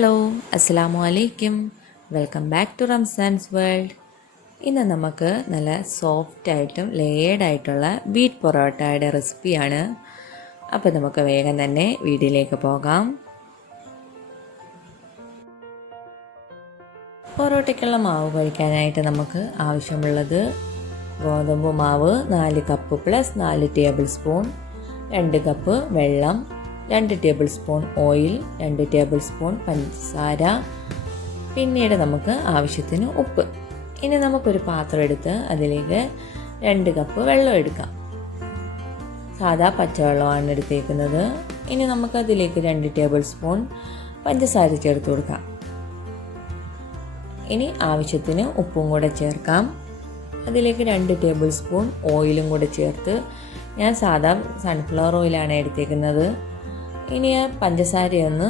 Hello അസ്സലാമു അലൈക്കും. Welcome back to Ramzan's world. ഇന്ന് നമുക്ക് നല്ല സോഫ്റ്റായിട്ടും ലേയേർഡായിട്ടുള്ള വീറ്റ് പൊറോട്ടയുടെ റെസിപ്പിയാണ്. അപ്പോൾ നമുക്ക് വേഗം തന്നെ വീഡിയോയിലേക്ക് പോകാം. പൊറോട്ടയ്ക്കുള്ള മാവ് കഴിക്കാനായിട്ട് നമുക്ക് ആവശ്യമുള്ളത് ഗോതമ്പ് മാവ് 4 cup plus 4 table spoon, 2 cup വെള്ളം, 2 table spoon oil, 2 table spoon പഞ്ചസാര, പിന്നീട് നമുക്ക് ആവശ്യത്തിന് ഉപ്പ്. ഇനി നമുക്കൊരു പാത്രം എടുത്ത് അതിലേക്ക് 2 കപ്പ് വെള്ളം എടുക്കാം. സാധാ പച്ചവെള്ളമാണ് എടുത്തേക്കുന്നത്. ഇനി നമുക്കതിലേക്ക് 2 ടേബിൾ സ്പൂൺ പഞ്ചസാര ചേർത്ത് കൊടുക്കാം. ഇനി ആവശ്യത്തിന് ഉപ്പും കൂടെ ചേർക്കാം. അതിലേക്ക് 2 ടേബിൾ സ്പൂൺ ഓയിലും കൂടെ ചേർത്ത്, ഞാൻ സാധാ സൺഫ്ലവർ ഓയിലാണ് എടുത്തേക്കുന്നത്. ഇനി ആ പഞ്ചസാരയൊന്ന്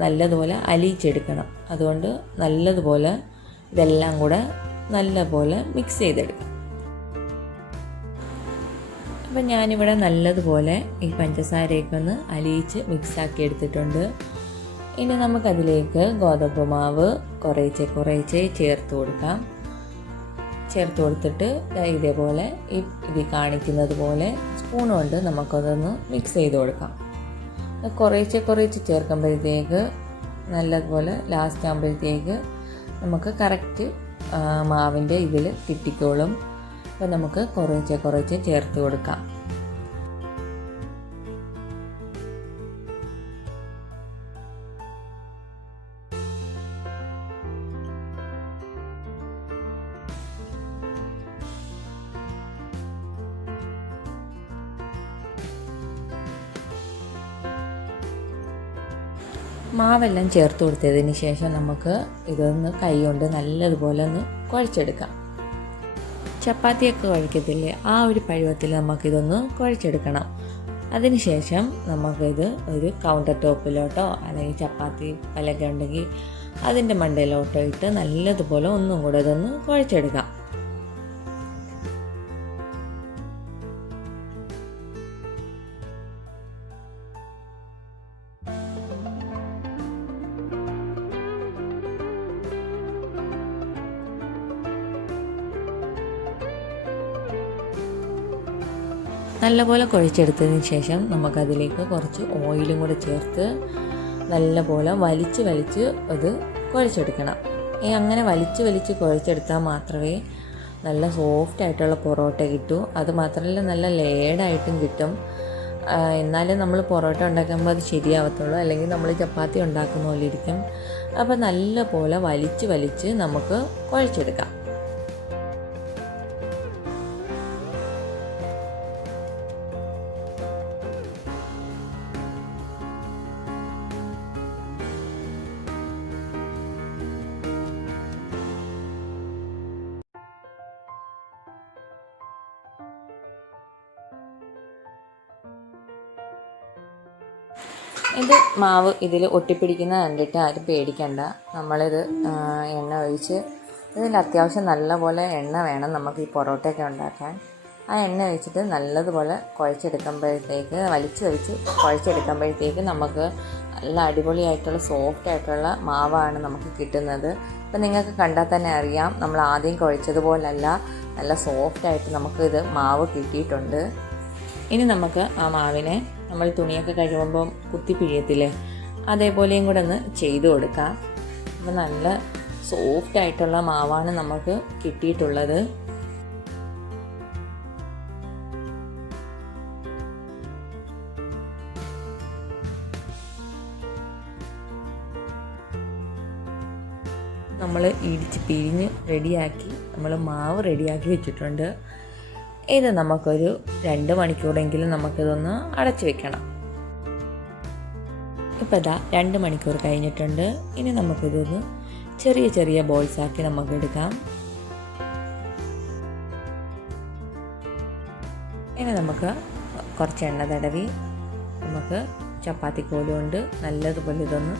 നല്ലതുപോലെ അലിയിച്ചെടുക്കണം. അതുകൊണ്ട് നല്ലതുപോലെ ഇതെല്ലാം കൂടെ നല്ലപോലെ മിക്സ് ചെയ്തെടുക്കാം. അപ്പം ഞാനിവിടെ നല്ലതുപോലെ ഈ പഞ്ചസാരയൊക്കെ ഒന്ന് അലിയിച്ച് മിക്സാക്കി എടുത്തിട്ടുണ്ട്. ഇനി നമുക്കതിലേക്ക് ഗോതമ്പ് മാവ് കുറേശ്ശെ ചേർത്ത് കൊടുക്കാം. ചേർത്ത് കൊടുത്തിട്ട് ഇതേപോലെ ഇതിൽ കാണിക്കുന്നത് പോലെ സ്പൂൺ കൊണ്ട് നമുക്കതൊന്ന് മിക്സ് ചെയ്ത് കൊടുക്കാം. കുറേശ്ശെ ചേർക്കുമ്പോഴത്തേക്ക് നല്ലതുപോലെ ലാസ്റ്റ് ആകുമ്പോഴത്തേക്ക് നമുക്ക് കറക്റ്റ് മാവിൻ്റെ ഇതിൽ കിട്ടിക്കോളും. അപ്പോൾ നമുക്ക് കുറേശ്ശെ ചേർത്ത് കൊടുക്കാം. മാവെല്ലാം ചേർത്ത് കൊടുത്തതിന് ശേഷം നമുക്ക് ഇതൊന്ന് കൈ കൊണ്ട് നല്ലതുപോലെ ഒന്ന് കുഴച്ചെടുക്കാം. ചപ്പാത്തിയൊക്കെ കുഴക്കത്തില്ലേ, ആ ഒരു പരുവത്തിൽ നമുക്കിതൊന്ന് കുഴച്ചെടുക്കണം. അതിനുശേഷം നമുക്കിത് ഒരു കൗണ്ടർ ടോപ്പിലോട്ടോ അല്ലെങ്കിൽ ചപ്പാത്തി പലക ഉണ്ടെങ്കിൽ അതിൻ്റെ മണ്ടയിലോട്ടോ ഇട്ട് നല്ലതുപോലെ ഒന്നും കൂടെ ഇതൊന്ന് കുഴച്ചെടുക്കാം. നല്ലപോലെ കുഴച്ചെടുത്തതിന് ശേഷം നമുക്കതിലേക്ക് കുറച്ച് ഓയിലും കൂടെ ചേർത്ത് നല്ലപോലെ വലിച്ച് അത് കുഴച്ചെടുക്കണം. അങ്ങനെ വലിച്ച് കുഴച്ചെടുത്താൽ മാത്രമേ നല്ല സോഫ്റ്റായിട്ടുള്ള പൊറോട്ട കിട്ടൂ. അത് മാത്രമല്ല നല്ല ലേഡായിട്ടും കിട്ടും. എന്നാലും നമ്മൾ പൊറോട്ട ഉണ്ടാക്കുമ്പോൾ അത് ശരിയാവത്തുള്ളൂ, അല്ലെങ്കിൽ നമ്മൾ ചപ്പാത്തി ഉണ്ടാക്കുന്ന പോലെ ഇരിക്കും. അപ്പോൾ നല്ലപോലെ വലിച്ച് നമുക്ക് കുഴച്ചെടുക്കാം. ഇത് മാവ് ഇതിൽ ഒട്ടിപ്പിടിക്കുന്നത് കണ്ടിട്ട് ആരും പേടിക്കണ്ട. നമ്മളിത് എണ്ണ ഒഴിച്ച്, ഇതിൽ അത്യാവശ്യം നല്ലപോലെ എണ്ണ വേണം നമുക്ക് ഈ പൊറോട്ടയൊക്കെ ഉണ്ടാക്കാൻ. ആ എണ്ണ ഒഴിച്ചിട്ട് നല്ലതുപോലെ കുഴച്ചെടുക്കുമ്പോഴത്തേക്ക് വലിച്ച് കുഴച്ചെടുക്കുമ്പോഴത്തേക്ക് നമുക്ക് നല്ല അടിപൊളിയായിട്ടുള്ള സോഫ്റ്റായിട്ടുള്ള മാവാണ് നമുക്ക് കിട്ടുന്നത്. ഇപ്പം നിങ്ങൾക്ക് കണ്ടാൽ തന്നെ അറിയാം, നമ്മൾ ആദ്യം കുഴച്ചതുപോലല്ല, നല്ല സോഫ്റ്റായിട്ട് നമുക്കിത് മാവ് കിട്ടിയിട്ടുണ്ട്. ഇനി നമുക്ക് ആ മാവിനെ നമ്മൾ തുണിയൊക്കെ കഴുകുമ്പം കുത്തി പിഴിയത്തില്ലേ, അതേപോലെയും കൂടെ ഒന്ന് ചെയ്ത് കൊടുക്കാം. അപ്പം നല്ല സോഫ്റ്റായിട്ടുള്ള മാവാണ് നമുക്ക് കിട്ടിയിട്ടുള്ളത്. നമ്മൾ ഇടിച്ച് പിഴിഞ്ഞ് റെഡിയാക്കി മാവ് റെഡിയാക്കി വെച്ചിട്ടുണ്ട്. ഇത് നമുക്കൊരു 2 മണിക്കൂറെങ്കിലും നമുക്കിതൊന്ന് അടച്ചു വെക്കണം. ഇപ്പോൾ ഇതാ 2 മണിക്കൂർ കഴിഞ്ഞിട്ടുണ്ട്. ഇനി നമുക്കിതൊന്ന് ചെറിയ ബോൾസാക്കി നമുക്കെടുക്കാം. ഇനി നമുക്ക് കുറച്ച് എണ്ണ തടവി നമുക്ക് ചപ്പാത്തിക്കോല് കൊണ്ട് നല്ലതുപോലെ ഇതൊന്ന്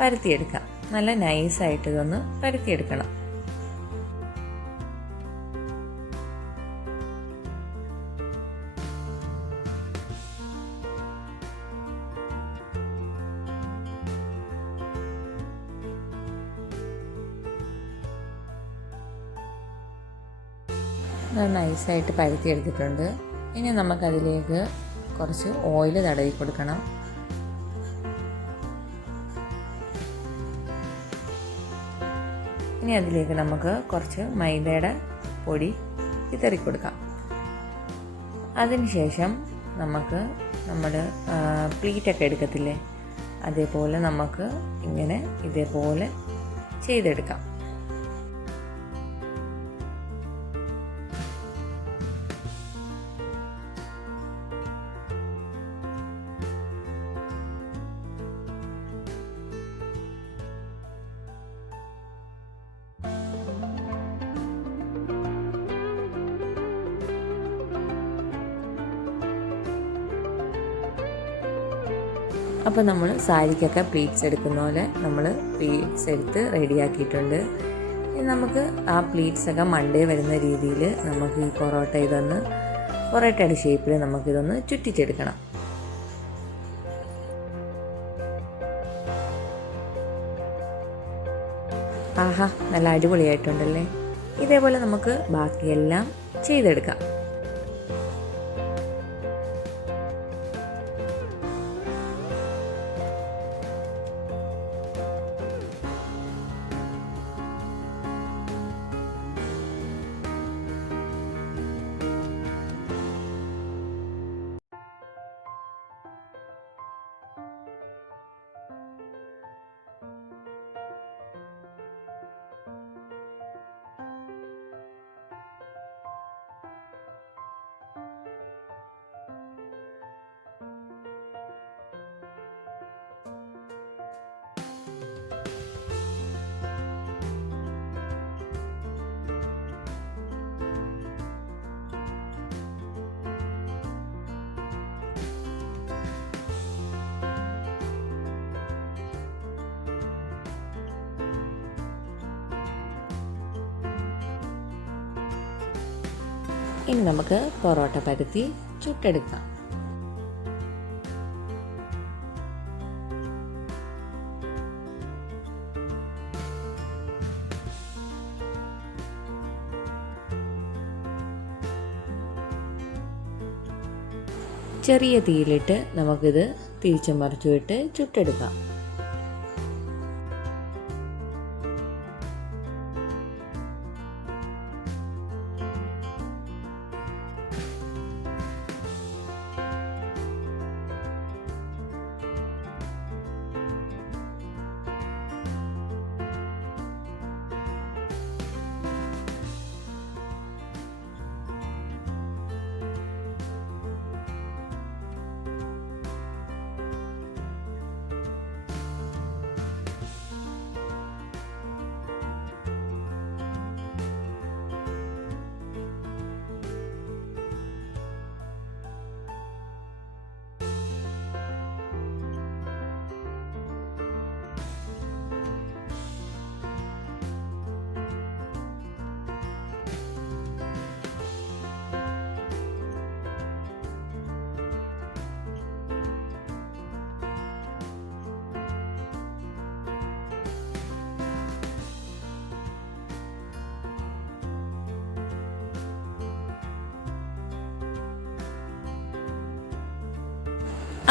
പരത്തിയെടുക്കാം. നല്ല നൈസായിട്ട് ഇതൊന്ന് പരത്തിയെടുക്കണം. നൈസായിട്ട് പരത്തിയെടുത്തിട്ടുണ്ട്. ഇനി നമുക്കതിലേക്ക് കുറച്ച് ഓയിൽ തടവി കൊടുക്കണം. ഇനി അതിലേക്ക് നമുക്ക് കുറച്ച് മൈദയുടെ പൊടി വിതറി കൊടുക്കാം. അതിനുശേഷം നമുക്ക് നമ്മൾ പ്ലീറ്റൊക്കെ എടുക്കത്തില്ലേ, അതേപോലെ നമുക്ക് ഇങ്ങനെ ഇതേപോലെ ചെയ്തെടുക്കാം. അപ്പോൾ നമ്മൾ സാരിക്കൊക്കെ പ്ലീറ്റ്സ് എടുക്കുന്ന പോലെ നമ്മൾ പ്ലീറ്റ്സ് എടുത്ത് റെഡിയാക്കിയിട്ടുണ്ട്. ഇനി നമുക്ക് ആ പ്ലീറ്റ്സൊക്കെ മണ്ടേ വരുന്ന രീതിയിൽ നമുക്ക് ഈ പൊറോട്ടയുടെ ഷേപ്പിൽ നമുക്കിതൊന്ന് ചുറ്റിച്ചെടുക്കണം. ആഹാ, നല്ല അടിപൊളിയായിട്ടുണ്ടല്ലേ. ഇതേപോലെ നമുക്ക് ബാക്കിയെല്ലാം ചെയ്തെടുക്കാം. ഇനി നമുക്ക് പൊറോട്ട പരത്തി ചുട്ടെടുക്കാം. ചെറിയ തീയിലിട്ട് നമുക്കിത് തിരിച്ചും മറിച്ചുമിട്ട് ചുട്ടെടുക്കാം.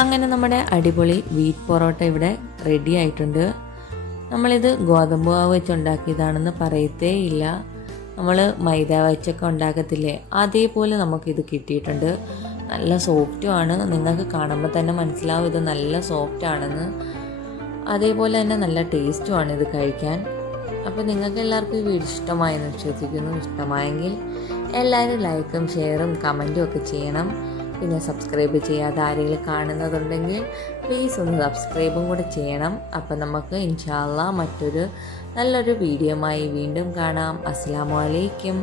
അങ്ങനെ നമ്മുടെ അടിപൊളി വീറ്റ് പൊറോട്ട ഇവിടെ റെഡി ആയിട്ടുണ്ട്. നമ്മളിത് ഗോതമ്പ് മാവ് വെച്ച് ഉണ്ടാക്കിയതാണെന്ന് പറയത്തേ ഇല്ല. നമ്മൾ മൈദ വെച്ചൊക്കെ ഉണ്ടാക്കത്തില്ലേ, അതേപോലെ നമുക്കിത് കിട്ടിയിട്ടുണ്ട്. നല്ല സോഫ്റ്റുമാണ്. നിങ്ങൾക്ക് കാണുമ്പോൾ തന്നെ മനസ്സിലാവും ഇത് നല്ല സോഫ്റ്റ് ആണെന്ന്. അതേപോലെ തന്നെ നല്ല ടേസ്റ്റുമാണ് ഇത് കഴിക്കാൻ. അപ്പോൾ നിങ്ങൾക്ക് എല്ലാവർക്കും ഈ വീഡിയോ ഇഷ്ടമായെന്ന് വിശ്വസിക്കുന്നു. ഇഷ്ടമായെങ്കിൽ എല്ലാവരും ലൈക്കും ഷെയറും കമൻറ്റും ഒക്കെ ചെയ്യണം. പിന്നെ സബ്സ്ക്രൈബ് ചെയ്യാതെ ആരെങ്കിലും കാണുന്നതുണ്ടെങ്കിൽ പ്ലീസ് ഒന്ന് സബ്സ്ക്രൈബും കൂടെ ചെയ്യണം. അപ്പം നമുക്ക് ഇൻഷാ അല്ലാഹ് മറ്റൊരു നല്ലൊരു വീഡിയോയുമായി വീണ്ടും കാണാം. അസ്സലാമു അലൈക്കും.